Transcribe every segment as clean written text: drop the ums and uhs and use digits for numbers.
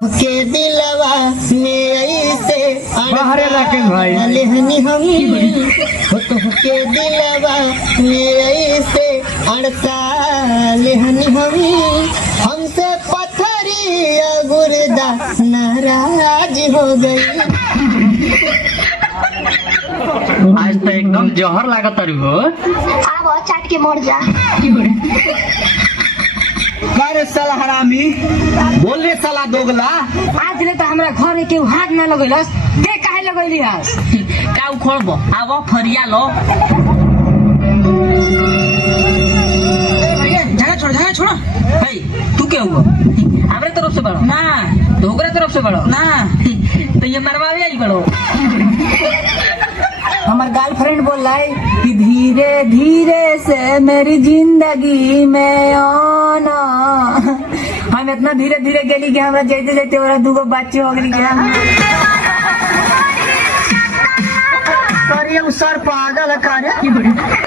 के दिलवा में ऐसे बाहर राकेश भाई लेहनी हम के दिलवा में ऐसे अड़ता लेहनी हमसे पत्थरिया गुर्दा नाराज हो गई। आज तो एकदम जहर लागत तारू हो। आव चाट के मर जा। अरे साला हरामी बोल रे साला दोगला। आज ले तो हमरा घर के हाथ ना लगैलस के काहे लगैली हस का उखड़बो आव फरिया लो। जगह छोड़ भाई तू क्या हुआ हमरे तरफ से बड़ो ना ढोकरा तरफ से बड़ो ना तो ये मरवावे आई बड़ो। हमार गर्लफ्रेंड बोल रहा है कि धीरे धीरे से मेरी जिंदगी में आना। हम इतना धीरे धीरे गेली कि हमरा जाते जाते ओरा दूगो बच्चे हो गई। अरे वो सर पागल है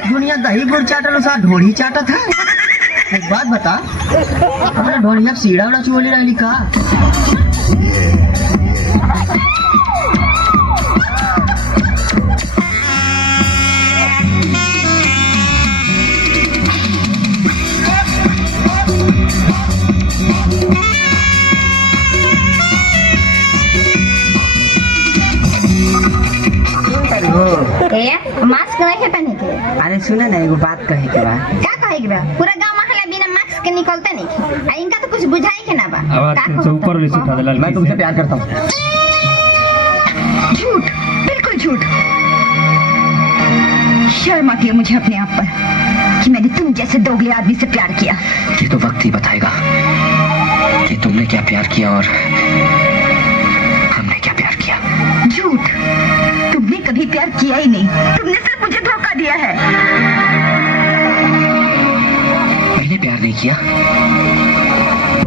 दुनिया दही गुड़ चाटल सर ढोड़ी चाटत है। एक बात बता अपना ढोड़ी अब सीढ़ा उड़ा चोली रही का। मास्क नहीं पहने के। अरे सुना ना एगो बात कहे के बा। का कहे के बा? पूरा गांव महल्ला बिना मास्क के निकलते नहीं। आ इनका तो कुछ बुझाई के ना बा। अब ऊपर ले उठा दे। मैं तुमसे प्यार करता हूँ। झूठ, बिल्कुल झूठ। शर्म आती है मुझे अपने आप पर कि मैंने तुम जैसे दोगले आदमी से प्यार किया। ये तो वक्त ही बताएगा कि तुमने क्या प्यार किया और हमने क्या प्यार किया। झूठ, तुमने कभी प्यार किया ही नहीं। तुमने सिर्फ मुझे धोखा दिया है। मैंने प्यार नहीं किया।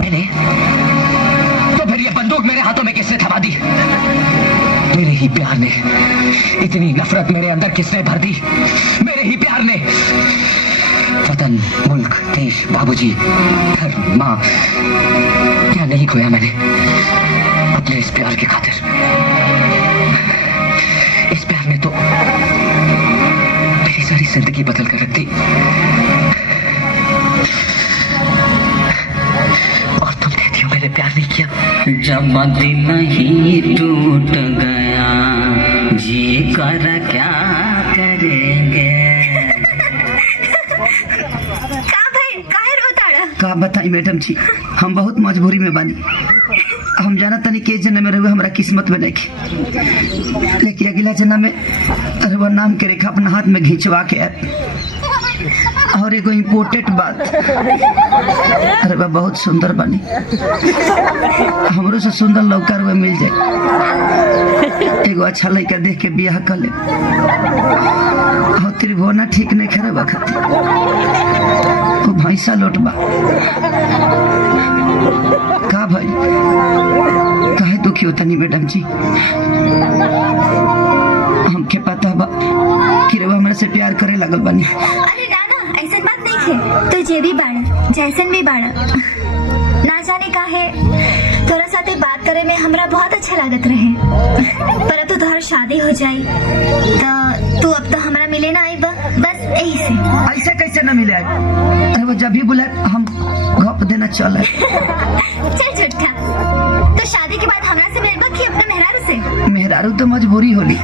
मैंने तो फिर ये बंदूक मेरे हाथों में किसने थमा दी? मेरे ही प्यार ने। इतनी नफरत मेरे अंदर किसने भर दी? मेरे ही प्यार ने। वतन, मुल्क, देश, बाबूजी, घर, माँ, क्या नहीं खोया मैंने अपने इस प्यार की खातिर। इस प्यार ने तो मेरी सारी जिंदगी बदल कर रख दी। और तुम कहती हो मैंने प्यार नहीं किया। जब दिल ही टूट गया जी कर क्या करेंगे। का बताई मैडम जी हम बहुत मजबूरी में बानी। हम जाना तनी के जन्म में रहुए हमारा किस्मत में नहीं। लेकिन अगला जन्म में रहुआ नाम के रेखा अपना हाथ में घिंचवा के और एगो इम्पोर्टेंट बात अरे बा बहुत सुंदर बनी। हमरो से सुंदर लड़का रुआ मिल जाए। एगो अच्छा लड़का देख के बियाह कर ले। त्रिभुवना ठीक नहीं करे बखत वो भैंसा लौटबा का भाई काहे दुखी होता नहीं मैडम जी? हमके पता बा कि रवा हमरा से प्यार करे लगल बनी। अरे दादा ऐसा बात नहीं है। तो जे भी बाड़ा जैसन भी बाड़ा ना जाने का है तोरा साथे बात करे में हमरा बहुत अच्छा लागत रहे। पर तो तोहर शादी हो जाई तो तू अब तो हमरा मिले ना आई बस यही से। ऐसे कैसे न मिले? अरे वो जब भी बुलाए हम गप देना चले। चल झूठा। तो शादी के बाद हमरा से मिलबा कि अपने मेहरारू से? मेहरारू तो मजबूरी होली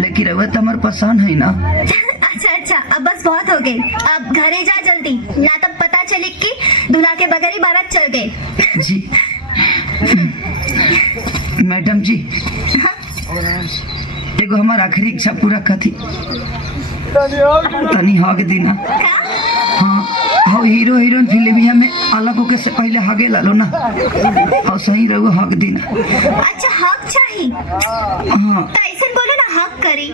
लेकिन रवा तो हमार पसंद है ना। अच्छा अब बस बहुत हो गई। अब घरे जा जल्दी ना तब पता चले कि दूल्हा के बगैर ही बारात चल गई। जी मैडम जी एगो हमार आखिरी इच्छा पूरा कथी तनी हग दीना। हाँ हाँ हीरो हीरोइन फिल्मिया में अलग होके से पहले हगे लालो ना और सही रहो हग दीना। अच्छा हक चाहिए। हाँ तो ऐसे बोलो ना हक करी।